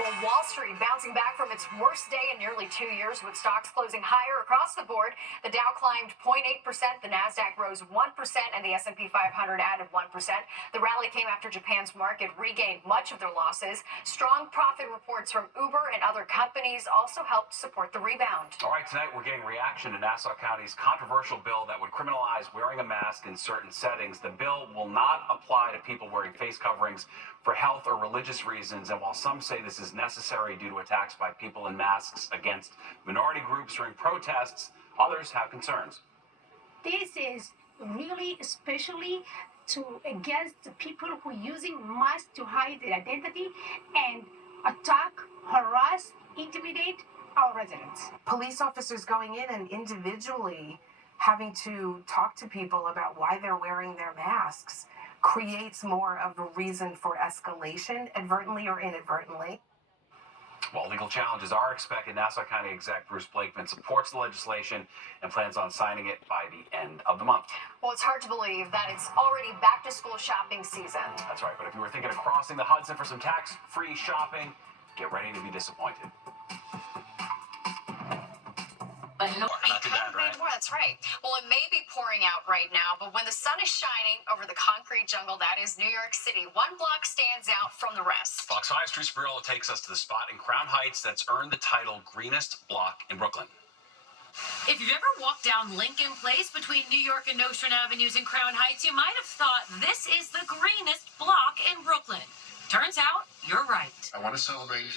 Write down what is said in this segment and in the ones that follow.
Well, Wall Street bouncing back from its worst day in nearly 2 years with stocks closing higher across the board. The Dow climbed 0.8%, the Nasdaq rose 1%, and the S&P 500 added 1%. The rally came after Japan's market regained much of their losses. Strong profit reports from Uber and other companies also helped support the rebound. All right, tonight we're getting reaction to Nassau County's controversial bill that would criminalize wearing a mask in certain settings. The bill will not apply to people wearing face coverings for health or religious reasons, and while some say this is necessary due to attacks by people in masks against minority groups during protests, others have concerns. This is really especially against the people who are using masks to hide their identity and attack, harass, intimidate our residents. Police officers going in and individually having to talk to people about why they're wearing their masks creates more of a reason for escalation, advertently or inadvertently. While legal challenges are expected, Nassau County Exec Bruce Blakeman supports the legislation and plans on signing it by the end of the month. Well, it's hard to believe that it's already back-to-school shopping season. That's right, but if you were thinking of crossing the Hudson for some tax-free shopping, get ready to be disappointed. But no, that's right. Well, it may be pouring out right now, but when the sun is shining over the concrete jungle that is New York City, one block stands out from the rest. Fox 5's Teresa Briolo takes us to the spot in Crown Heights that's earned the title Greenest Block in Brooklyn. If you've ever walked down Lincoln Place between New York and Nostrand Avenues in Crown Heights, you might have thought this is the greenest block in Brooklyn. Turns out, you're right. I want to celebrate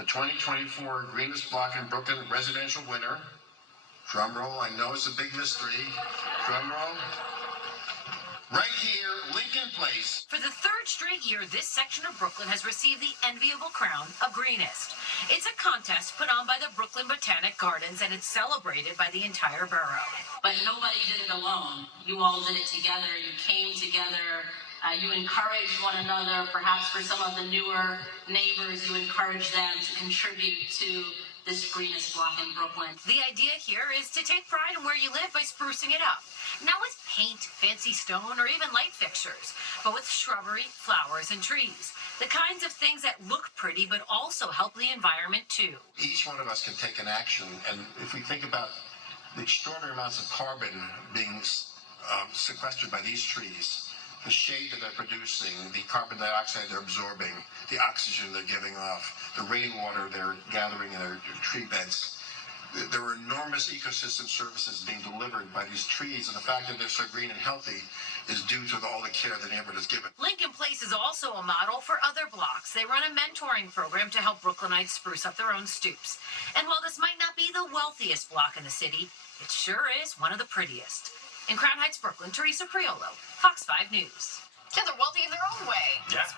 the 2024 Greenest Block in Brooklyn residential winner. Drum roll, I know it's a big mystery. Drum roll. Right here, Lincoln Place. For the third straight year, this section of Brooklyn has received the enviable crown of greenest. It's a contest put on by the Brooklyn Botanic Gardens, and it's celebrated by the entire borough. But nobody did it alone. You all did it together. You came together. You encouraged one another. Perhaps for some of the newer neighbors, you encouraged them to contribute to this greenest block in Brooklyn. The idea here is to take pride in where you live by sprucing it up. Not with paint, fancy stone, or even light fixtures, but with shrubbery, flowers, and trees. The kinds of things that look pretty but also help the environment too. Each one of us can take an action, and if we think about the extraordinary amounts of carbon being sequestered by these trees, the shade that they're producing, the carbon dioxide they're absorbing, the oxygen they're giving off, the rainwater they're gathering in their tree beds. There are enormous ecosystem services being delivered by these trees, and the fact that they're so green and healthy is due to all the care the neighborhood has given. Lincoln Place is also a model for other blocks. They run a mentoring program to help Brooklynites spruce up their own stoops. And while this might not be the wealthiest block in the city, it sure is one of the prettiest. In Crown Heights, Brooklyn, Teresa Priolo, Fox 5 News. Yeah, they're wealthy in their own way. Yeah.